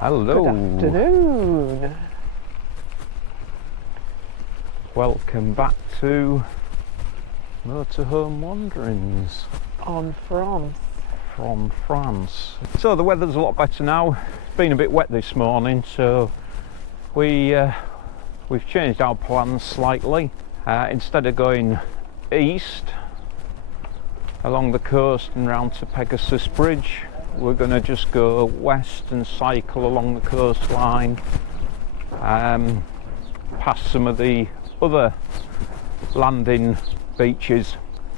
Hello. Good afternoon. Welcome back to Motorhome Wanderings On France. from France. So the weather's a lot better now. It's been a bit wet this morning, so we've changed our plans slightly. Instead of going east along the coast and round to Pegasus Bridge, we're going to just go west and cycle along the coastline, past some of the other landing beaches.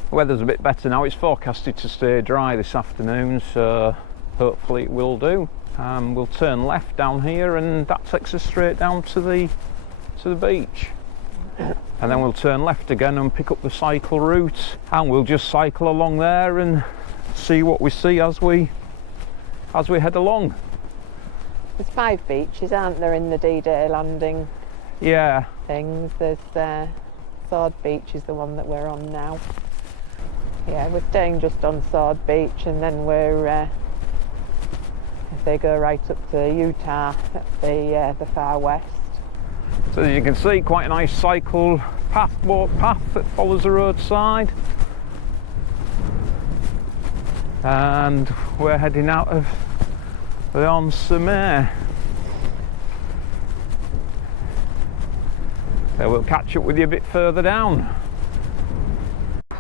The weather's a bit better now. It's forecasted to stay dry this afternoon, so hopefully it will do. We'll turn left down here and that takes us straight down to the beach. And then we'll turn left again and pick up the cycle route, and we'll just cycle along there and see what we see as we head along. There's 5 beaches, aren't there, in the D-Day landing Yeah, things. There's Sword Beach is the one that we're on now. Yeah, we're staying just on Sword Beach, and then we're if they go right up to Utah, that's the far west. so as you can see, quite a nice walk path that follows the roadside. And we're heading out of Normandy. So we'll catch up with you a bit further down.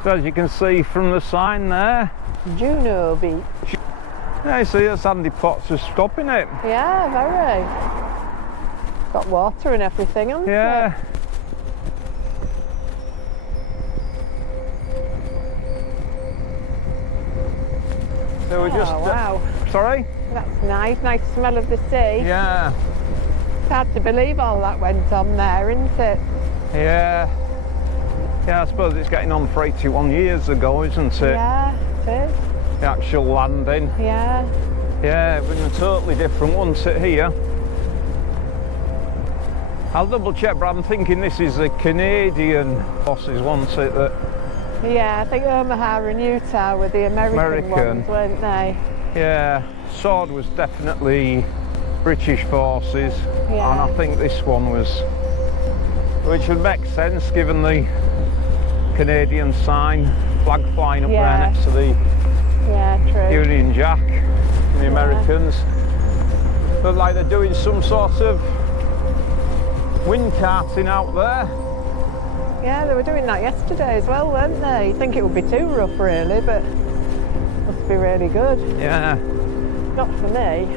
So as you can see from the sign there, Juno Beach. yeah, you see the sandy pots are stopping it. Yeah, very. Got water and everything, hasn't Yeah. it? So we're just. Wow. Sorry? That's nice. Nice smell of the sea. Yeah. It's hard to believe all that went on there, isn't it? Yeah. Yeah, I suppose it's getting on for 81 years ago, isn't it? Yeah, it is. The actual landing. Yeah. Yeah, it was totally different, wasn't it, here? I'll double check, but I'm thinking this is the Canadian bosses, wasn't it? That. Yeah, I think Omaha and Utah were the American ones, weren't they? Yeah, Sword was definitely British forces, Yeah. and I think this one was, which would make sense given the Canadian sign, flag flying up Yeah. there next to the Yeah, true. Union Jack, and the Americans. Look like they're doing some sort of wind karting out there. Yeah, they were doing that yesterday as well, weren't they? You'd think it would be too rough, really, but must be really good. Yeah. Not for me.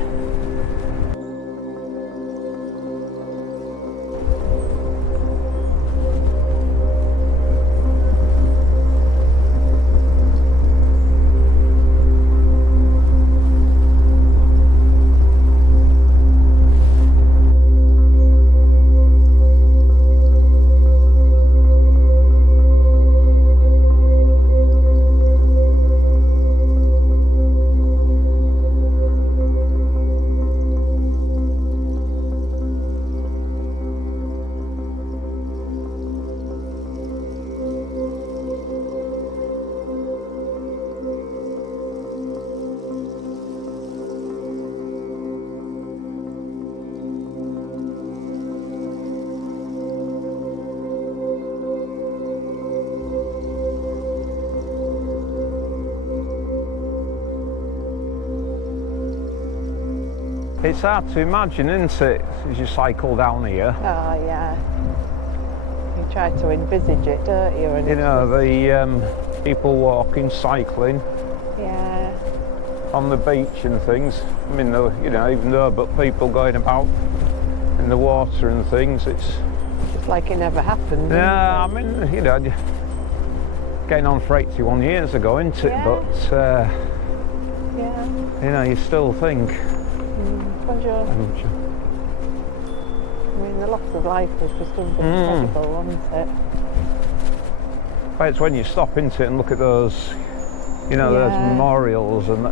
It's hard to imagine, isn't it, as you cycle down here? Oh, yeah. You try to envisage it, don't you? And You know, the people walking, cycling yeah. on the beach and things. I mean, you know, even though, but people going about in the water and things, it's. Just like it never happened. Yeah, I mean, you know, getting on for 81 years ago, isn't it? Yeah. But, Yeah. you know, you still think. Bonjour. I mean, the loss of life was just incredible, wasn't it? But it's when you stop into it and look at those, you know, those Yeah. memorials and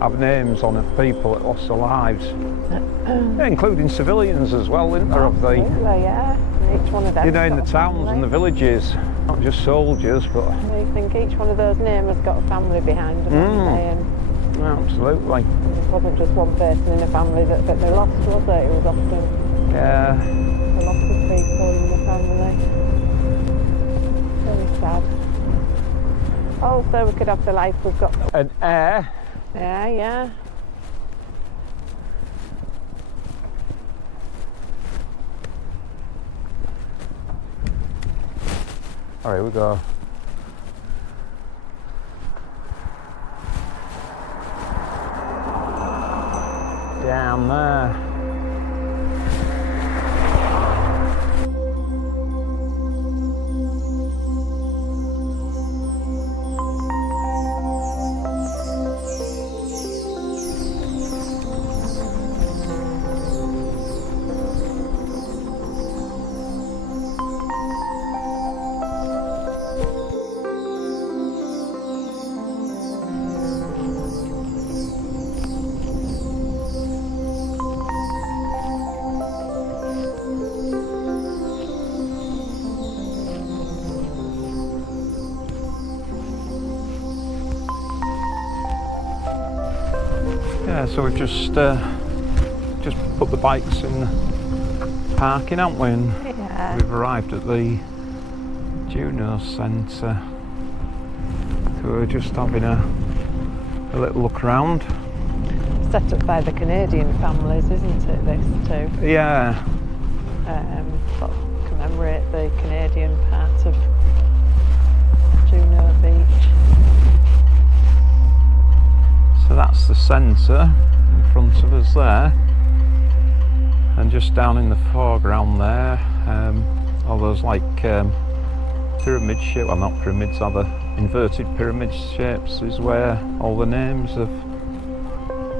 have names on of people that lost their lives, yeah, including civilians as well, isn't there? Of the, yeah. And each one of them. you know, in the towns and the villages, not just soldiers, but. I think each one of those names has got a family behind them, haven't they? And Absolutely. It wasn't just one person in the family that they lost, was it? It was often Yeah. a lot of people in the family. Very sad. Oh, so we could have the life we've got. An air. Yeah, yeah. Oh, here we go. Down there. Yeah, so we've just put the bikes in parking, haven't we? And Yeah. we've arrived at the Juno Centre. So we're just having a little look around. Set up by the Canadian families, isn't it, this too? Yeah, Sort of commemorate the Canadian part of Juno Beach. so that's the centre in front of us there. And just down in the foreground there, all those like pyramid shape, well not pyramids, other inverted pyramid shapes is where all the names of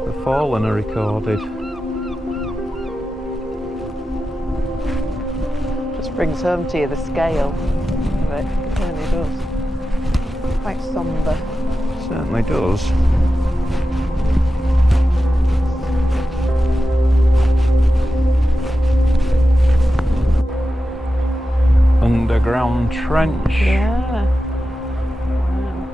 the fallen are recorded. Just brings home to you the scale of it. It really does. Quite sombre. Certainly does. Underground trench. Yeah. Wow.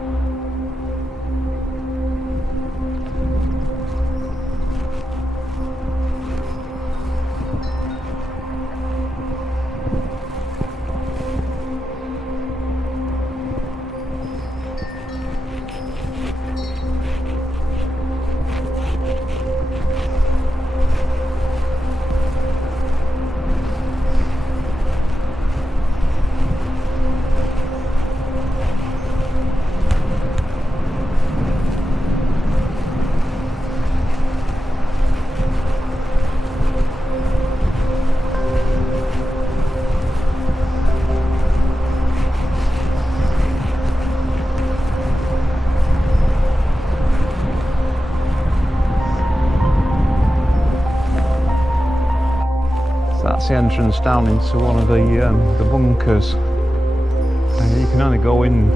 That's the entrance down into one of the bunkers. And you can only go in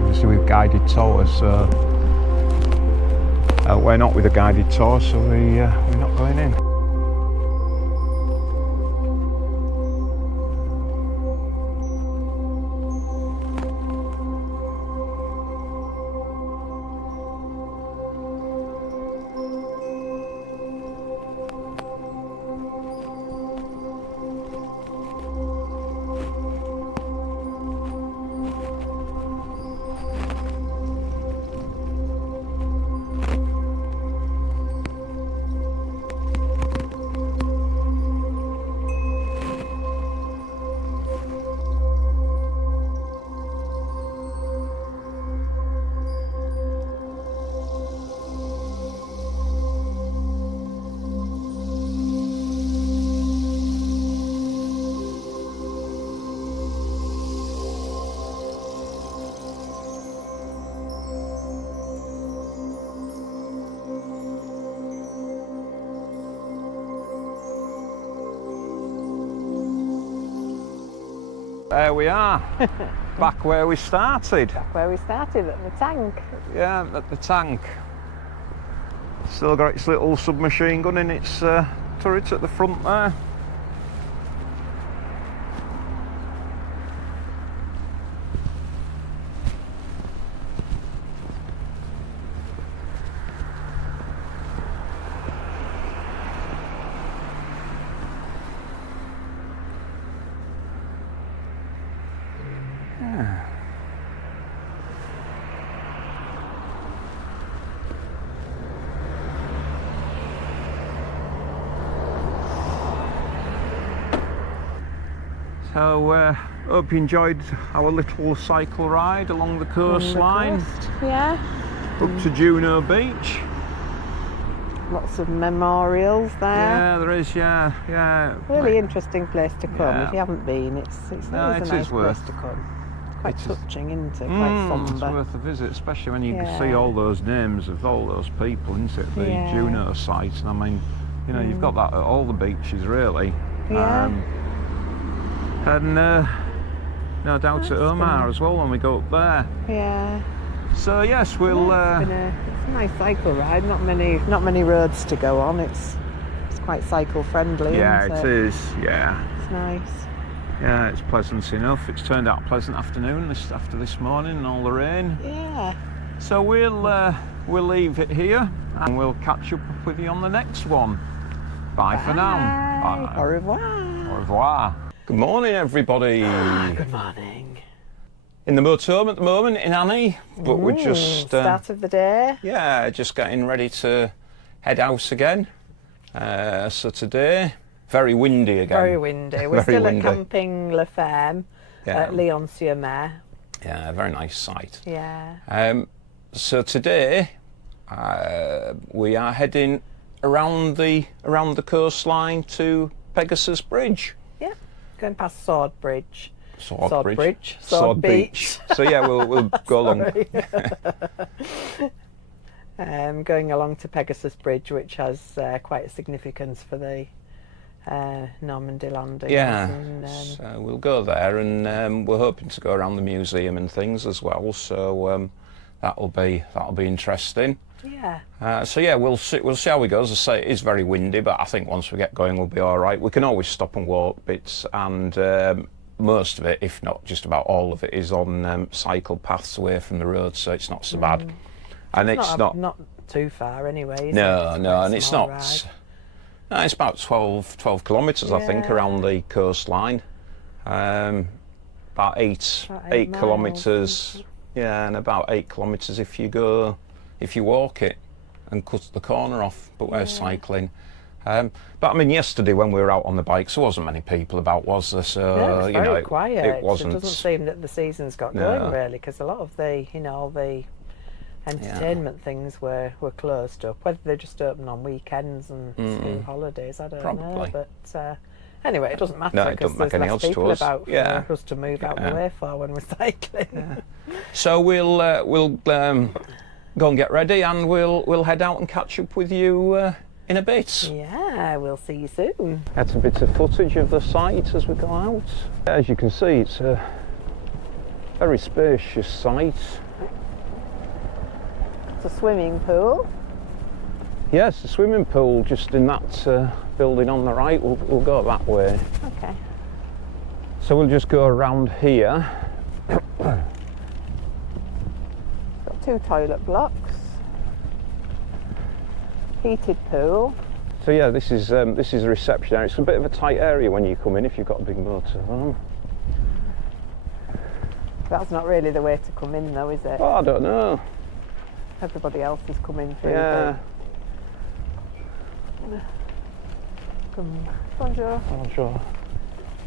obviously with guided tours, so we're not with a guided tour, so we're not going in. There we are, back where we started. Back where we started, at the tank. Yeah, at the tank. Still got its little submachine gun in its turret at the front there. So hope you enjoyed our little cycle ride along the coastline. Yeah. Up to Juno Beach. Lots of memorials there. Yeah, there is. Yeah. Really interesting place to come. Yeah. If you haven't been, it's No, always it a nice is worth. place to come. It's quite It is. touching, isn't it? Quite sombre. It's worth a visit, especially when you Yeah. see all those names of all those people, isn't it? The Yeah. Juno site. And I mean, you know, you've got that at all the beaches, really. Yeah. And no doubt at Omar as well when we go up there. Yeah. So yes, we'll. It's a nice cycle ride. Not many roads to go on. It's quite cycle friendly. Yeah, isn't it is. Yeah. It's nice. Yeah, it's pleasant enough. It's turned out a pleasant afternoon after this morning and all the rain. Yeah. So we'll leave it here and we'll catch up with you on the next one. Bye for now. Bye. Au revoir. Au revoir. Good morning, everybody. Good morning. In the motorhome at the moment in Annie, but we're just start of the day. Yeah, just getting ready to head out again. So today, very windy again. Very windy. We're still at Camping La Ferme at Lyon-sur-Mer. Yeah, very nice site. Yeah. So today we are heading around the coastline to Pegasus Bridge. Yeah. Going past Sword Bridge. Sword Beach. So yeah, we'll go along. Going along to Pegasus Bridge, which has quite a significance for the Normandy landings. Yeah, and, so we'll go there, and we're hoping to go around the museum and things as well. So that'll be interesting. Yeah. So yeah, we'll see how we go. As I say, it is very windy, but I think once we get going, we'll be all right. We can always stop and walk bits, and most of it, if not just about all of it, is on cycle paths away from the road, so it's not so bad. And it's not too far anyway. No, and it's not. No, it's about 12 kilometres, I think, around the coastline. About eight kilometres. Yeah, and about 8 kilometres if you walk it and cut the corner off. But we're cycling. But I mean, yesterday when we were out on the bikes, there wasn't many people about, was there? So no, it's very quiet. It wasn't. It doesn't seem that the season's got going really, because a lot of the, all the entertainment things were closed up. Whether they're just open on weekends and school holidays, I don't know. But anyway, it doesn't matter because there's less people about for us to move out the way for when we're cycling. So we'll go and get ready, and we'll head out and catch up with you in a bit. Yeah, we'll see you soon. That's a bit of footage of the site as we go out. As you can see, it's a very spacious site. It's a swimming pool. Yes, the swimming pool just in that building on the right. We'll go that way. Okay. So we'll just go around here. Got 2 toilet blocks. Heated pool. So yeah, this is a reception area. It's a bit of a tight area when you come in if you've got a big motorhome. That's not really the way to come in though, is it? Oh, I don't know. Everybody else is coming through. Yeah. Bonjour. Bonjour.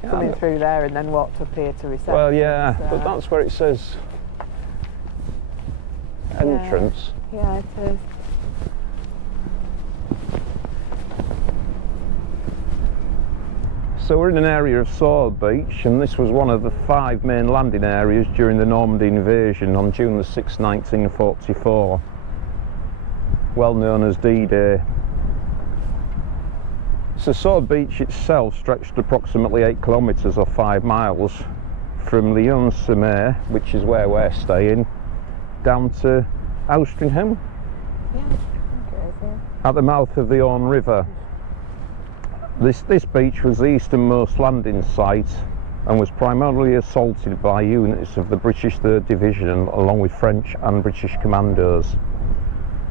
Yeah, Coming through there and then walked up here to reception. Well, yeah, but that's where it says entrance. Yeah, it is. So we're in an area of Sword Beach, and this was one of the 5 main landing areas during the Normandy invasion on June the 6th, 1944, well known as D-Day. So Sword Beach itself stretched approximately 8 kilometres or 5 miles from Lyon-sur-Mer, which is where we're staying, down to Austringham, at the mouth of the Orne River. This beach was the easternmost landing site and was primarily assaulted by units of the British 3rd Division along with French and British commandos.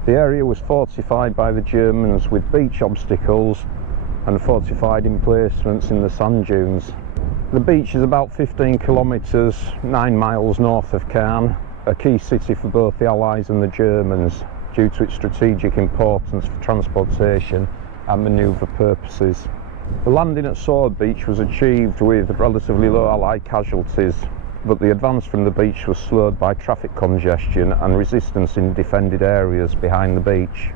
The area was fortified by the Germans with beach obstacles and fortified emplacements in the sand dunes. The beach is about 15 kilometres, 9 miles north of Caen, a key city for both the Allies and the Germans due to its strategic importance for transportation and manoeuvre purposes. The landing at Sword Beach was achieved with relatively low Allied casualties, but the advance from the beach was slowed by traffic congestion and resistance in defended areas behind the beach.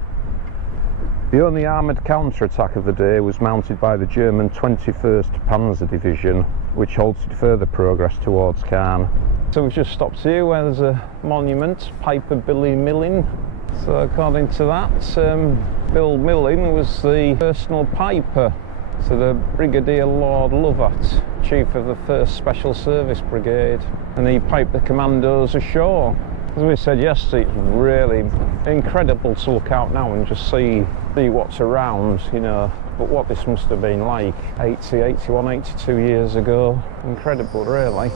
The only armoured counter-attack of the day was mounted by the German 21st Panzer Division, which halted further progress towards Caen. So we've just stopped here where there's a monument, Piper Billy Millin. So according to that, Bill Millin was the personal piper to the Brigadier Lord Lovat, Chief of the 1st Special Service Brigade, and he piped the commandos ashore. As we said yesterday, it's really incredible to look out now and just see what's around, you know, but what this must have been like 80, 81, 82 years ago. Incredible, really.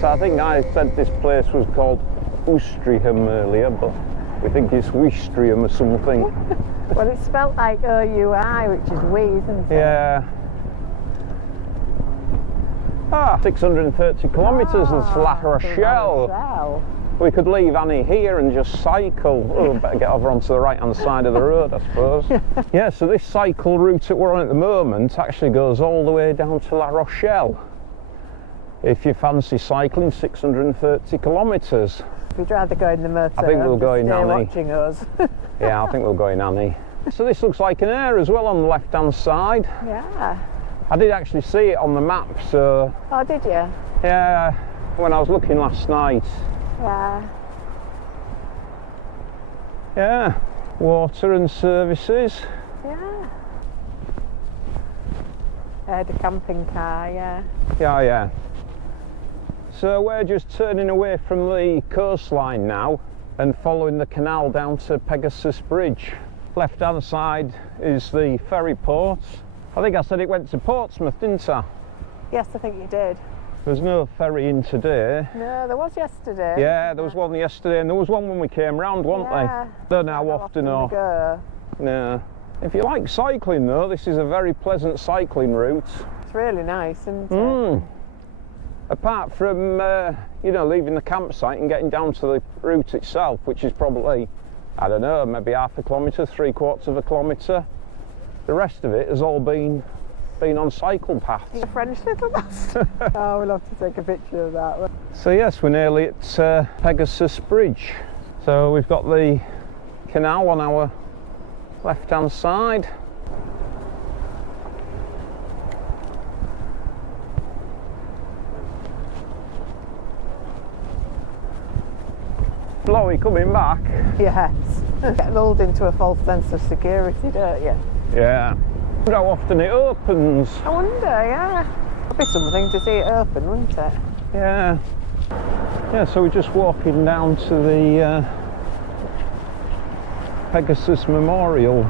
So I think I said this place was called Ouistreham earlier, but we think it's Ouistreham or something. Well, it's spelt like O-U-I, which is we, isn't it? Yeah. 630 kilometres to La Rochelle. We could leave Annie here and just cycle. Oh, better get over onto the right-hand side of the road, I suppose. Yeah, so this cycle route that we're on at the moment actually goes all the way down to La Rochelle. If you fancy cycling 630 kilometres. We'd rather go in the motor. I think we'll go in Annie. Watching us. Yeah, I think we'll go in Annie. So this looks like an air as well on the left-hand side. Yeah. I did actually see it on the map, so... Oh, did you? Yeah, when I was looking last night. Yeah. Yeah. Water and services. Yeah. The camping car, yeah. Yeah. So we're just turning away from the coastline now and following the canal down to Pegasus Bridge. Left hand side is the ferry port. I think I said it went to Portsmouth, didn't I? Yes, I think you did. There's no ferry in today. No, there was yesterday. Yeah, there was one yesterday and there was one when we came round, wasn't Yeah. they? Don't know how often or... Go. No. If you like cycling though, this is a very pleasant cycling route. It's really nice, isn't it? Apart from, you know, leaving the campsite and getting down to the route itself, which is probably, I don't know, maybe half a kilometre, 3/4 of a kilometre. The rest of it has all been on cycle paths. The French little bastard. Oh, we'll have to take a picture of that. So yes, we're nearly at Pegasus Bridge. So we've got the canal on our left-hand side. Blowy coming back. Yes. Get lulled into a false sense of security, don't you? Yeah. I wonder how often it opens. I wonder, yeah. It'd be something to see it open, wouldn't it? Yeah. Yeah, so we're just walking down to the Pegasus Memorial.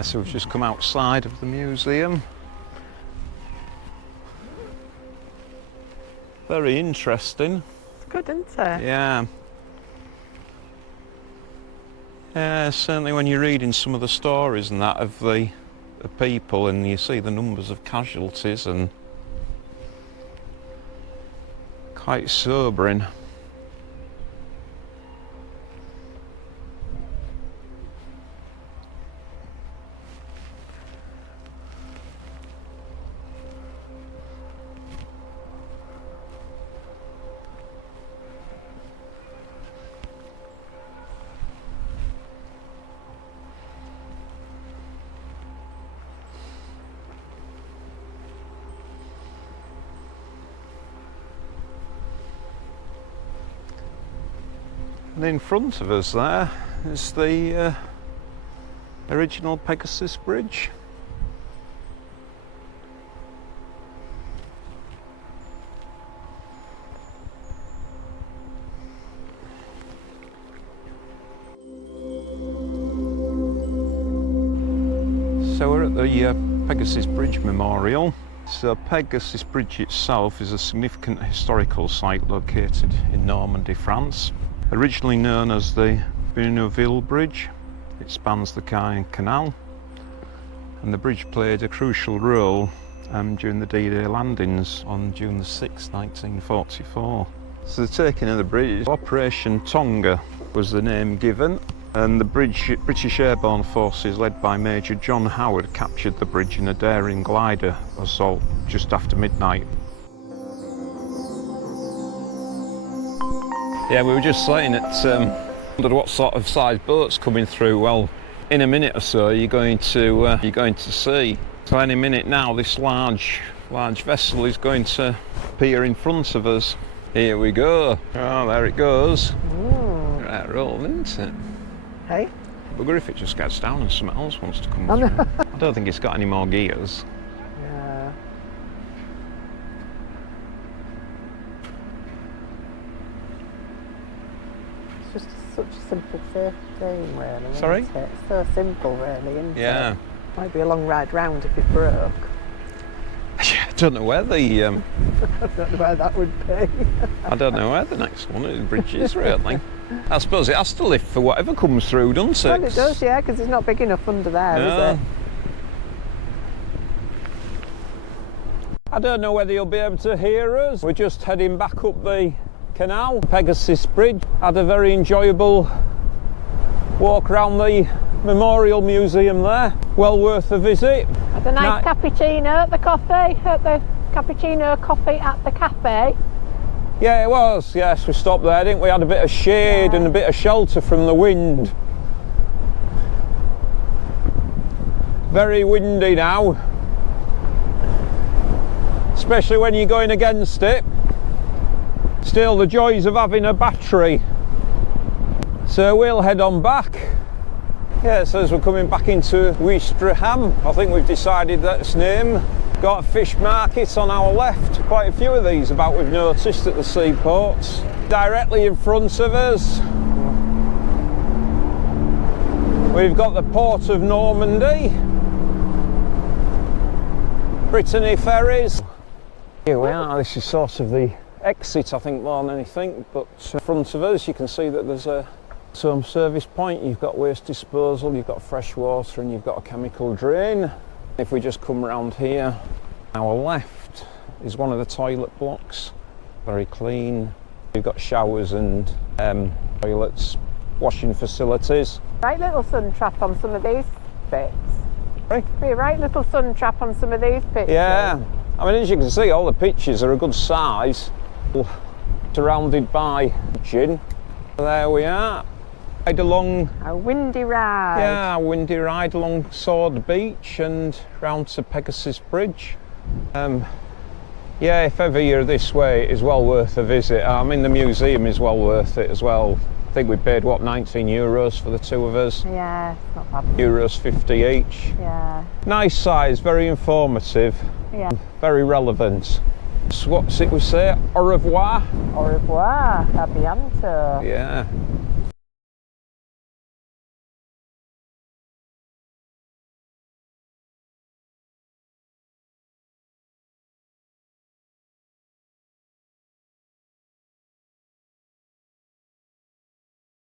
Yeah, so we've just come outside of the museum. Very interesting. It's good, isn't it? Yeah. Yeah, certainly when you're reading some of the stories and that of the people, and you see the numbers of casualties, and quite sobering. And in front of us there is the original Pegasus Bridge. So we're at the Pegasus Bridge Memorial. So Pegasus Bridge itself is a significant historical site located in Normandy, France. Originally known as the Juno Bridge, it spans the Caen Canal, and the bridge played a crucial role during the D-Day landings on June the 6th, 1944. So the taking of the bridge, Operation Tonga was the name given, and the British airborne forces led by Major John Howard captured the bridge in a daring glider assault just after midnight. Yeah, we were just saying wondered what sort of size boats coming through. Well, in a minute or so you're going to see. So any minute now this large vessel is going to appear in front of us. Here we go. Oh, there it goes. Ooh. Right, rolling, isn't it? Hey? Bugger if it just gets down and something else wants to come through. No. I don't think it's got any more gears. Yeah. It's just such a simple thing, really. Sorry? Isn't it? It's so simple, really, isn't Yeah. it? Might be a long ride round if it broke. I don't know where the I don't know where that would be. I don't know where the next one is. The bridge is really. I suppose it has to lift for whatever comes through, doesn't it? Well, it does, yeah, because it's not big enough under there, No. is it? I don't know whether you'll be able to hear us. We're just heading back up the canal. Pegasus Bridge. Had a very enjoyable walk around the Memorial Museum there. Well worth a visit. Had a nice cappuccino at the cappuccino coffee at the cafe. Yeah, it was. Yes, we stopped there, didn't we? Had a bit of shade and a bit of shelter from the wind. Very windy now, especially when you're going against it. Still, the joys of having a battery. So we'll head on back. Yeah, so as we're coming back into Ouistreham, I think we've decided that's name. Got a fish market on our left. Quite a few of these about we've noticed at the seaports. Directly in front of us, we've got the port of Normandy. Brittany ferries. Here we are, this is sort of the exit I think more than anything, but in front of us you can see that there's a some service point. You've got waste disposal, you've got fresh water, and you've got a chemical drain. If we just come round here, our left is one of the toilet blocks, very clean. You've got showers and toilets, washing facilities. Right little sun trap on some of these bits. Sorry? Be a right little sun trap on some of these pictures. Yeah, I mean, as you can see, all the pictures are a good size, surrounded by gin. There we are. Ride along a windy ride. Yeah, a windy ride along Sword Beach and round to Pegasus Bridge. Yeah, if ever you're this way, it is well worth a visit. I mean, the museum is well worth it as well. I think we paid, what, €19 for the two of us? Yeah, it's not bad. €50 each. Yeah. Nice size, very informative. Yeah. Very relevant. So what's it we say? Au revoir? Au revoir, a bientôt. Yeah.